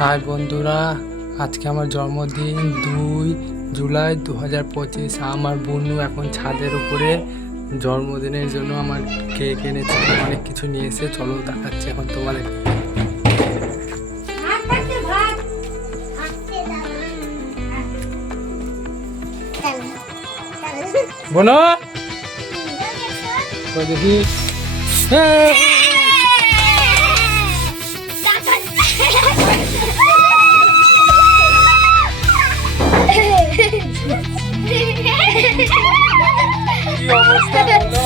High বন্ধুরা, আজকে আমার জন্মদিন 2 জুলাই 2025। আমার বোনু এখন ছাদের উপরে জন্মদিনের জন্য আমার কেক এনেছে, অনেক কিছু নিয়ে এসে। চলো দেখাচ্ছি এখন তোমাদের। বোনো দেখি কি অবস্থা হলো।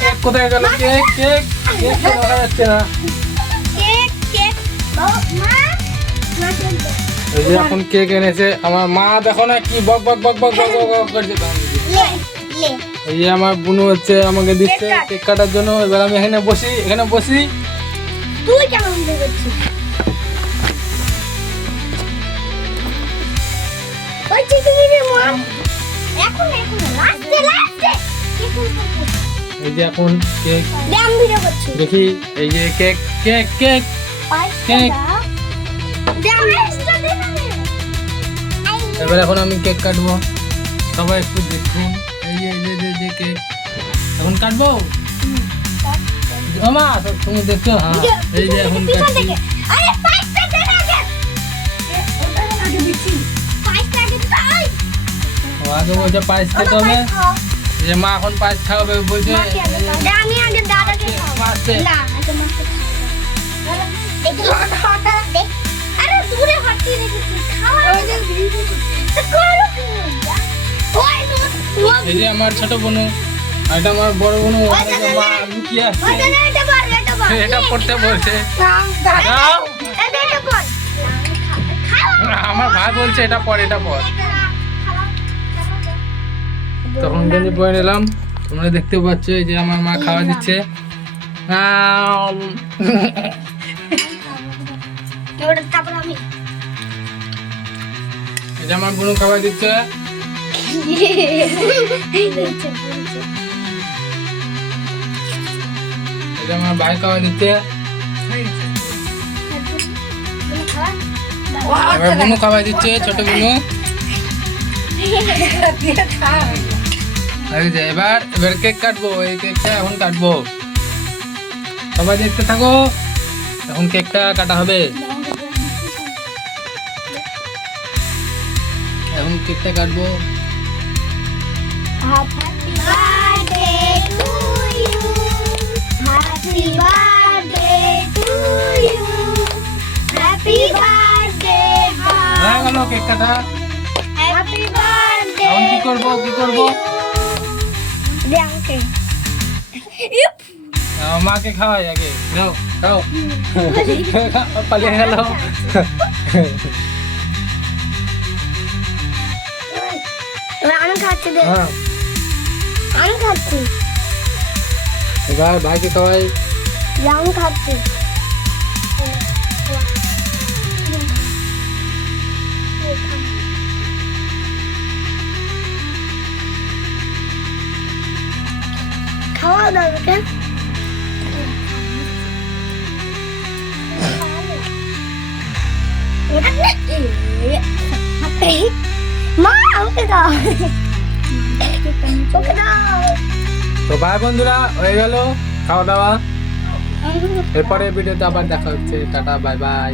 কেক কোথায় গেল? কেক কেক কেক দেখা যাচ্ছে না। এই যে এখন কেক এনেছে আমার মা, দেখো না কি বক বক বক বক বক বক করছে। এই যে আমার বুনু হচ্ছে আমাকে দিচ্ছে কেক কাটার জন্য। এবার আমি এখানে বসি। তুই কেমন করছিস? ওই চিকেনের মা এখন লাস্টে এই যে এখন কেক দাম ভিডিও করছি। দেখি। এই যে কেক কেক কেক কেক। এবার এখন আমি কেক কাটবো, সবাই একটু দেখুন। এই যে কেক এখন কাটবো। মামা তুমি দেখছো? হ্যাঁ, এই যে এখন কাটছি। আরে পাঁচটা দে না আগে। ওটা আগে দিচ্ছি। পাঁচটা আগে তো আই। ও আগে বলছে পায়েস খেতে হবে। যে মা এখন পায়েস খাওয়াবে বলছে। আমি আগে দাদাকে মাসে না আগে মাসে দেখি হঠাৎ দেখ। আরে দূরে হাঁটি রেখেছি খাওয়া ওই যে তো করো কি? এই যে আমার ছোট বোনু, আর এটা আমার বড় বোনু। মা লুকিয়ে আছে, এটা পড়তে বলছে। দাও। আমার ভাই বলছে এটা পর। তখন গেঞ্জি পরে নিলাম। তোমরা দেখতে পাচ্ছ এই যে আমার মা খাওয়া দিচ্ছে। এই যে আমার বোনু খাওয়া দিচ্ছে। এই যে আমার ভাই খাওয়া দিচ্ছে। এবার বোনু খাওয়া দিচ্ছে, ছোট বোনু। এই যে এবার কেক কাটবো। এই কেকটা এখন কাটবো, সবাই দেখতে থাকো। এখন কেকটা কাটা হবে। এখন কেকটা কাটবো। Happy birthday to you. Happy birthday to you. Happy birthday. হয়ে গেল কেক কাটা। Happy birthday. এখন কি করবো? দে আমাকে। মাকে খাওয়াই আগে। নাও খাও। পালিয়ে গেল। আমি খাচ্ছি দে। হ্যাঁ, আমি খাচ্ছি। এবার ভাইকে খাওয়াই। আমি খাচ্ছি। খাওয়া দাওয়া মা ওকে দাও। ওকে দাও। তো ভাই বন্ধুরা, হয়ে গেল খাওয়া দাওয়া। এরপরে ভিডিওতে আবার দেখা হচ্ছে। Tata, bye bye.